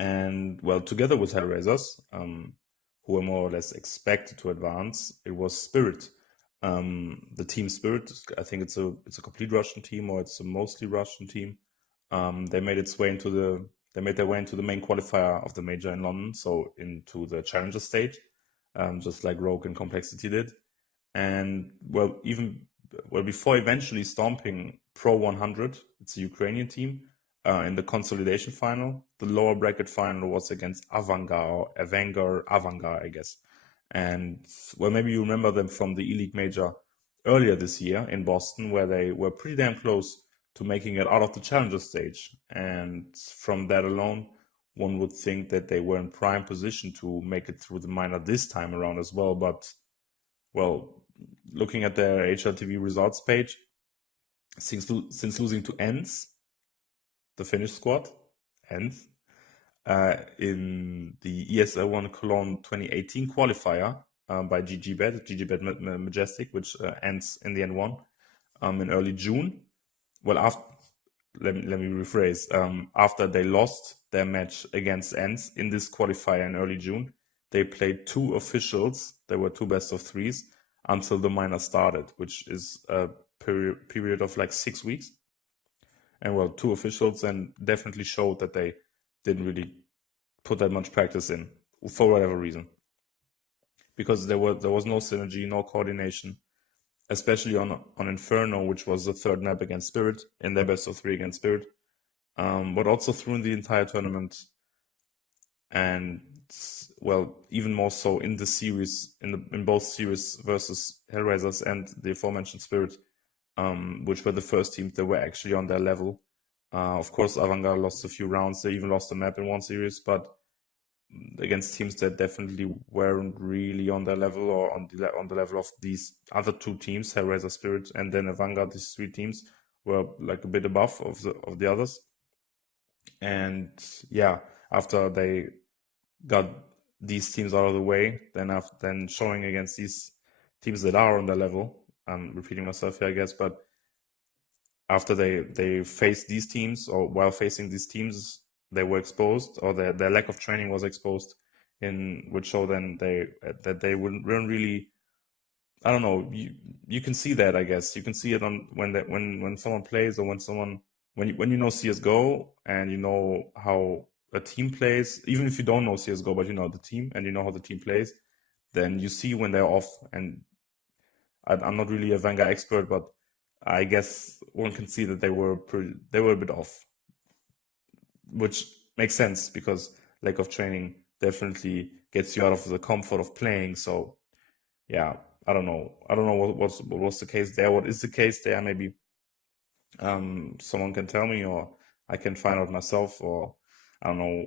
And well, together with HellRaisers, who were more or less expected to advance, it was Spirit. The team Spirit, I think it's a complete Russian team, or it's a mostly Russian team. They made their way into the main qualifier of the major in London, so into the challenger stage, just like Rogue and Complexity did. And well, before eventually stomping Pro 100, it's a Ukrainian team, in the consolidation final. The lower bracket final was against AVANGAR, I guess. And well, maybe you remember them from the E-League Major earlier this year in Boston, where they were pretty damn close to making it out of the challenger stage. And from that alone, one would think that they were in prime position to make it through the minor this time around as well. But well, looking at their HLTV results page, since losing to ENS, the Finnish squad, ENS, in the ESL 1 Cologne 2018 qualifier by GGBet Majestic, which ends in the end won in early June. Well, let me rephrase. After they lost their match against ENS in this qualifier in early June, they played 2 officials. There were 2 best of 3s until the minor started, which is a period of like 6 weeks. And well, 2 officials, and definitely showed that they didn't really put that much practice in for whatever reason, because there was no synergy, no coordination, especially on Inferno, which was the 3rd map against Spirit in their best of 3 against Spirit, but also through the entire tournament, and well, even more so in the series, in both series versus HellRaisers and the aforementioned Spirit, which were the first teams that were actually on their level. Of course, AVANGAR lost a few rounds. They even lost a map in one series, but against teams that definitely weren't really on their level, or on the level of these other 2 teams, HellRaiser, Spirit, and then AVANGAR. These 3 teams were like a bit above of the others. And yeah, after they got these teams out of the way, then showing against these teams that are on their level, I'm repeating myself here, I guess, but after they faced these teams, or while facing these teams, they were exposed, or their lack of training was exposed, which showed then that they weren't really, I don't know, you can see that, I guess. You can see it on when someone plays, or when you know CSGO and you know how a team plays, even if you don't know CSGO, but you know the team and you know how the team plays, then you see when they're off. And I'm not really a Vanguard expert, but I guess one can see that they were a bit off, which makes sense because lack of training definitely gets you out of the comfort of playing. So yeah, I don't know what was the case there. What is the case there? Maybe someone can tell me, or I can find out myself, or I don't know,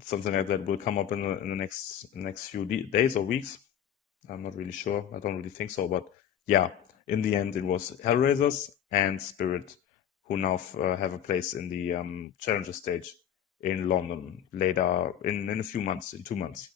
something like that will come up in the next few days or weeks. I'm not really sure. I don't really think so, but yeah, in the end, it was HellRaisers and Spirit who now have a place in the challenger stage in London later in a few months, in 2 months.